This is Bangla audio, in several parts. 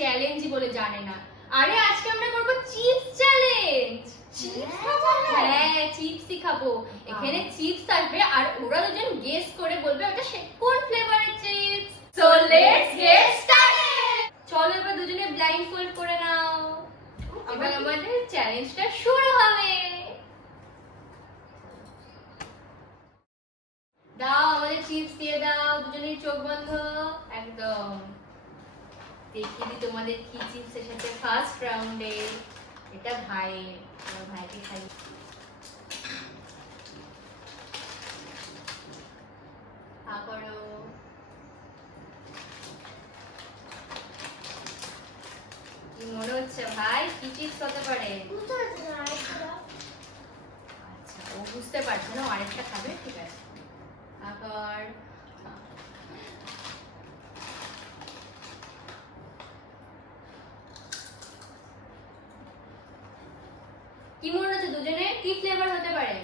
চ্যালেঞ্জ বলে জানে না। আরে আজকে আমরা করব চিপস চ্যালেঞ্জ। হ্যাঁ, চিপসই খাবো। এখানে চিপস থাকবে আর ওরা দুজন গেস করে বলবে ওটা কোন ফ্লেভারের chips. So let's get started. চলো এবার দুজনে ব্লাইন্ড ফোল্ড করে নাও। এবার আমাদের চ্যালেঞ্জটা শুরু হবে। দাও আমাদের চিপস দিয়ে দাও, দুজনেই চোখ বন্ধ। একদম দেখিয়ে দিই তোমাদের কি চিপস এসেছে ফার্স্ট রাউন্ডে। এটা ভাইয়ের, আমার ভাইকে খাই। করো কি মনে হচ্ছে ভাই, কি চিপস হতে পারে? আচ্ছা, ও বুঝতে পারছে না, আরেকটা খাবে, ঠিক আছে। আবার কি মনে হচ্ছে দুজনে কি ফ্লেভার হতে পারে?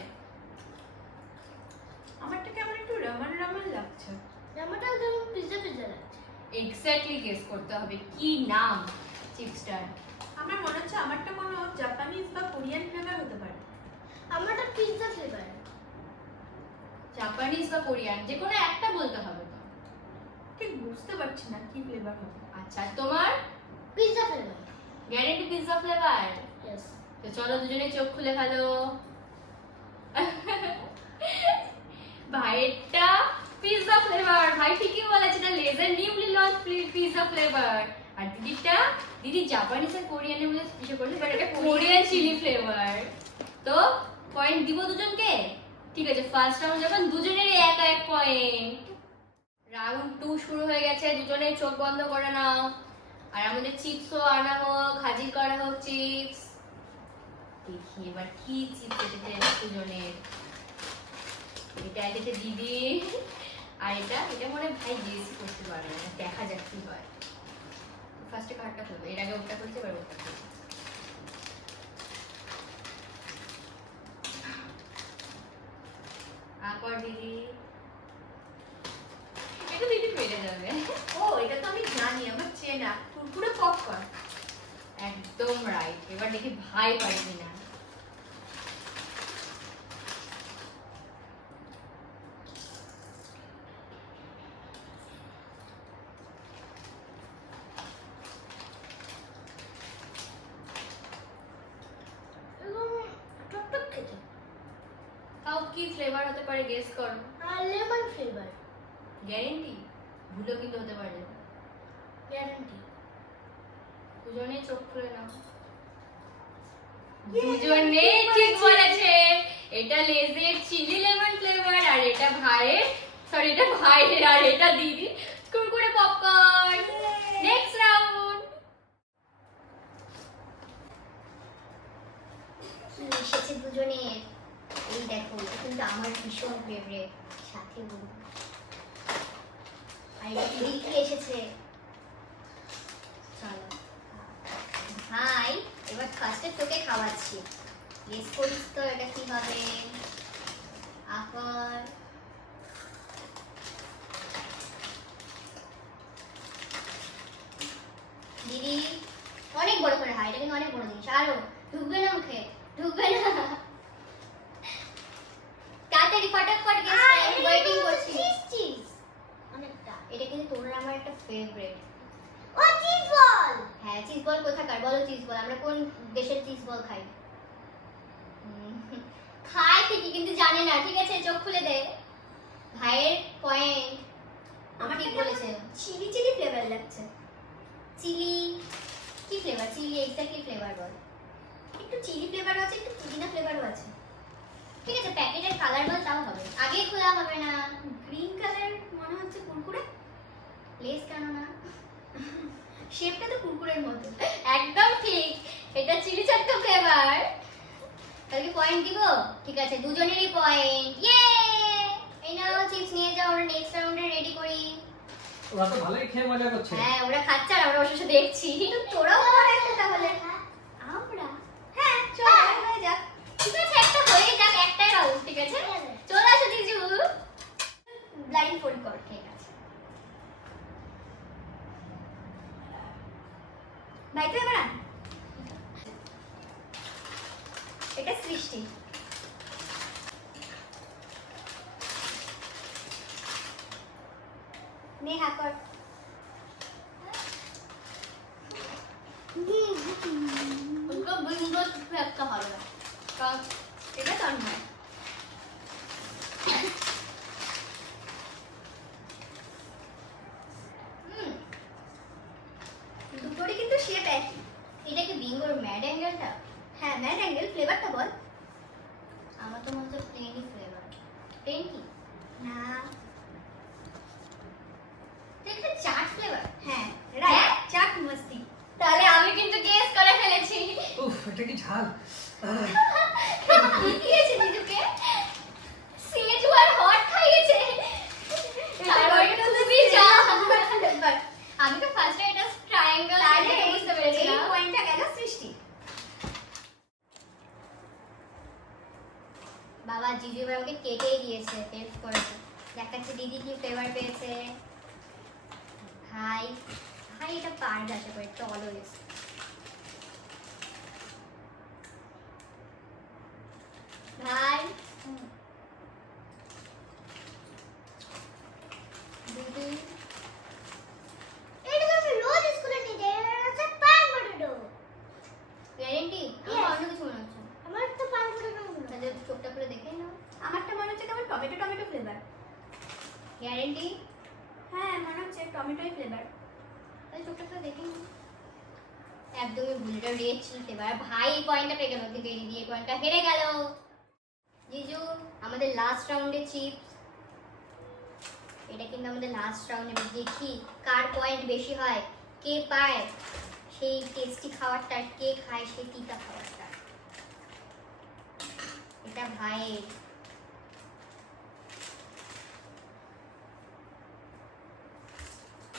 আমারটা কেমন একটু রামান রামান লাগছে। রামাটা যেমন পিজ্জা পিজ্জা লাগছে। এক্স্যাক্টলি গেস করতে হবে কি নাম চিপসটার। আমার মনে হচ্ছে আমারটা কোনো জাপানিজ বা কোরিয়ান ফ্লেভার হতে পারে। আমারটা পিজ্জা ফ্লেভার। জাপানিজ বা কোরিয়ান, যে কোনো একটা বলতে হবে তো। ঠিক বুঝতে পারছি না কি ফ্লেভার হবে। আচ্ছা, তোমার pizza flavour. Guarantee pizza flavour? Yes. তো চলো দুজনে চোখ খুলে ফেলো। ভাইয়েরটা পিজ্জা ফ্লেভার, ভাই ঠিকই বলেছে, এটা লেজার নিউলি লঞ্চ পিজ্জা ফ্লেভার। আর দিদিটা, দিদি জাপানিজ আর কোরিয়ানের মধ্যে কিছু করছে, বাট এটা কোরিয়ান চিলি ফ্লেভার। তো পয়েন্ট দিব দুজনকে? ঠিক আছে, ফার্স্ট রাউন্ড যখন দুজনেরই এক এক পয়েন্ট। রাউন্ড 2 শুরু হয়ে গেছে, দুজনে চোখ বন্ধ করে নাও। আর আমাদের চিপসও আনা হোক, হাজির করা হোক চিপস। দেখি এবার কি চিপস এসেছে দুজনের। এটা এসেছে দিদি, আর এটা মনে ভাই গেস করতে পারবে না, দেখা যাক কি হয়। ফার্স্টে কার্ডটা খুলবে, এর আগে ওটা খুলছে, এবার ওটা খুলছে। আকর দিদি, এটা দিদি পেরে যাবে। ও, এটা তো আমি জানি, আমার চেনা কুরকুরে পপকর্ন। একদম রাইট। এবার দেখি ভাই পারে কিনা। এবং টকটক খেতে। তাও কি ফ্লেভার হতে পারে গেস করো। আর লেমন ফ্লেভার। গ্যারেন্টি? ভুলও কিন্তু হতে পারে। গ্যারান্টি। দুজনেই চোখ খুলে নাও। দুজনে ঠিক বলেছে, এটা লেজের চিলি লেমন ফ্লেভার, আর এটা ভাইয়ের, সরি এটা ভাইয়ের, আর এটা দিদি কুরকুরে পপকর্ন। Next round. কি এসেছে দুজনের? এই দেখো, এটা কিন্তু আমার ভীষণ ফেভারিট, সাথে বলবো। আর এটা দিদি কি এসেছে? চলো ভাই, এবার ফার্স্টে তোকে খাওয়াচ্ছি, গেস করিস তো এটা কি হবে। আবার দিদি অনেক বড় করে হয়, এটা কিন্তু অনেক বড় জিনিস, আরো ঢুকবে না মুখে, ঢুকবে না। তাড়াতাড়ি ফটাফট গেস কর, আমি ওয়েটিং করছি। চিজ অনেকটা, এটা কিন্তু তোর আমার একটা ফেভারিট। ও চিজ বল। হ্যাঁ, চিজ বল কোথাকার বলো? চিজ বল, আমরা কোন দেশের চিজ বল খাই? খাই ঠিকই, কিন্তু জানে না। ঠিক আছে, চোখ খুলে দে। ভাইয়ের পয়েন্ট। আমার ঠিক বলেছে, চিলি চিলি ফ্লেভার লাগছে। চিলি কি ফ্লেভার? চিলি এক্স্যাক্টলি ফ্লেভার বল। একটু চিলি ফ্লেভারও আছে, একটু পুদিনা ফ্লেভারও আছে। ঠিক আছে, প্যাকেটের কালার বল, তাও হবে। আগে খোলা হবে না। গ্রিন কালার মনে হচ্ছে কুরকুরে। লেস কেন না? শেপটা তো কুরকুরের মতো। একদম ঠিক, এটা চিলি চাট্টা ফ্লেভার। তাহলে পয়েন্ট দিব? ঠিক আছে, দুজনেরই পয়েন্ট। ইয়ে, এই নাও চিপস নিয়ে যাও, আমরা নেক্সট রাউন্ডে রেডি করি। ওরা তো ভালোই খেয়ে মজা করছে। হ্যাঁ, ওরা খাচ্ছে আর আমরা বসে দেখছি। তোরাও কর একটা তাহলে। আমরা হ্যাঁ, চল হয়ে যাক। ঠিক আছে, একটা হয়ে যাক, একটাই রাউন্ড। ঠিক আছে, চলে আসো জিজু। ব্লাইন্ড ফোল্ড কর। ঠিক আছে, এটা সৃষ্টি। নেহা কর। उनको बिंगो से अच्छा भाলো লাগে কারণ এটা তন্ময়। দুটোরই কিন্তু শেপ একই। এটা কি বিঙ্গোর ম্যাড অ্যাঙ্গেলটা? হ্যাঁ ম্যাড অ্যাঙ্গেল। ফ্লেভারটা বল। আমার তো মনে হচ্ছে প্লেনই ফ্লেভার। প্লেন কি? না এটা চাট ফ্লেভার। হ্যাঁ রাইট, চাট মস্তি। তাহলে আমি কিন্তু গেস করে ফেলেছি। উফ এটা কি ঝাল কি দিয়েছে দিদুকে? সেজওয়ান হট খাইয়েছে। তারপরে খুবই ঝাল। আমি তো ফার্স্টে এটা ট্রায়াঙ্গেল তাহলে দেখে বুঝতে পেরেছি এই না। পয়েন্টটা গেল সৃষ্টি। বাবা জিজু এবার আমাকে কেটেই দিয়েছে, হেল্প করেছে। দেখাচ্ছে দিদি কি ফ্লেভার পেয়েছে। ভাই ভাই এটা পারবে আশা করি, এটা অলওয়েজ। ভাই দিদি এটা তো আমি রোজ স্কুলে নিয়ে যাই, এটা পান পটেটো। গ্যারেন্টি? Yes. আমার অন্য কিছু মনে হচ্ছে। আমার তো পান পটেটো মনে হয়। তাহলে চোখটা খুলে দেখে নাও। আমারটা মনে হচ্ছে কেমন টমেটো টমেটো ফ্লেভার। গ্যারেন্টি? হ্যাঁ মনে হচ্ছে টমেটোই ফ্লেভার। তাহলে চোখটা খুলে দেখে নাও। একদমই ভুল, এটা রেড চিলি ফ্লেভার। ভাই এই পয়েন্টটা পেয়ে গেল, কিন্তু এই দিদি এই পয়েন্টটা হেরে গেল। জিজু আমাদের লাস্ট রাউন্ডে চিপস। এটা কিন্তু আমাদের লাস্ট রাউন্ডে, দেখি কার পয়েন্ট বেশি হয়, কে পায় সেই টেস্টি খাবারটা, কে খায় সেই তিতা খাবারটা। এটা ভাইয়ের।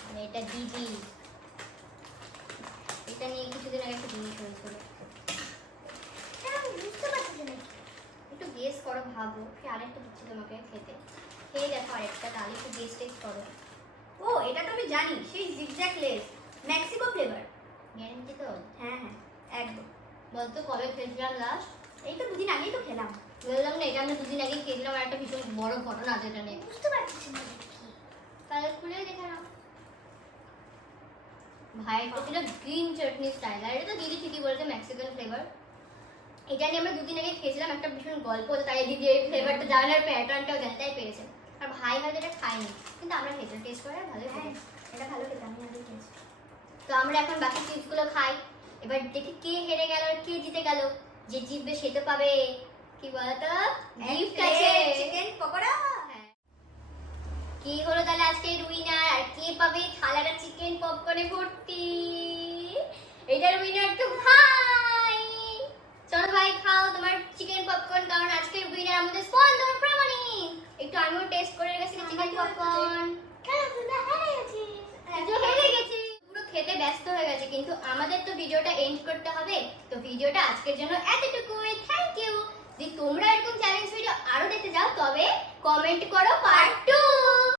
আর এটা দিদি। এটা নিয়ে কিছুদিন আগে একটা জিনিস হয়েছিল। আমি বুঝতে পারছি না। একটু গেস করো, ভাবো। আরেকটা দিচ্ছি তোমাকে খেতে, খেয়ে দেখো আরেকটা, তাহলে একটু গেস টেস্ট করো। ও এটা তো আমি জানি, সেই zigzag less Mexico flavour. Guarantee তো? হ্যাঁ হ্যাঁ একদম। বলতো কবে খেয়েছিলাম লাস্ট? এই তো দুদিন আগেই তো খেলাম। বললাম না, এটা আমরা দুদিন আগে খেয়েছিলাম। আর একটা ভীষণ বড় ঘটনা আছে এটা নিয়ে। বুঝতে পারছি না কি। তাহলে খুলে দেখে নাও। ভাইয়েরটা ছিল গ্রিন চাটনি স্টাইল, আর এটা তো দিদি ঠিকই বলেছে মেক্সিকান ফ্লেভার। এটা নিয়ে আমরা দুদিন আগে খেয়েছিলাম, একটা ভীষণ গল্প হতো, তাই দিদি এই ফ্লেভারটা জানে আর প্যাটার্নটাও জানে, তাই পেয়েছে। আর ভাই হয়তো এটা খায়নি, কিন্তু আমরা খেয়েছিলাম, টেস্ট করে ভালোই হ্যাঁ খেয়েছি। এটা ভালো খেতে, আমি আগে খেয়েছি। তো আমরা এখন বাকি চিপসগুলো খাই। এবার দেখি কে হেরে গেল আর কে জিতে গেল। যে জিতবে সে তো পাবে কি বলতো গিফট আছে, চিকেন পকোড়া। হ্যাঁ। কি হলো তাহলে আজকে উইনার, আর কে পাবে থালাটা চিকেন পপকর্নে ভর্তি? এটার উইনার তো ভাই। চলো ভাই খাও তোমার চিকেন পপকর্ন, কারণ আজকের উইনার আমাদের স্পন্দন প্রামাণিক। একটু আমিও টেস্ট করে গেছি চিকেন পপকর্ন। কেন তুমি হেরে গেছি? হেরে গেছি, পুরো খেতে ব্যস্ত হয়ে গেছে, কিন্তু আমাদের তো ভিডিওটা এন্ড করতে হবে। তো ভিডিওটা আজকের জন্য এতটুকুই। Thank you. যদি তোমরা এরকম চ্যালেঞ্জ ভিডিও আরো দেখতে চাও তবে কমেন্ট করো পার্ট 2।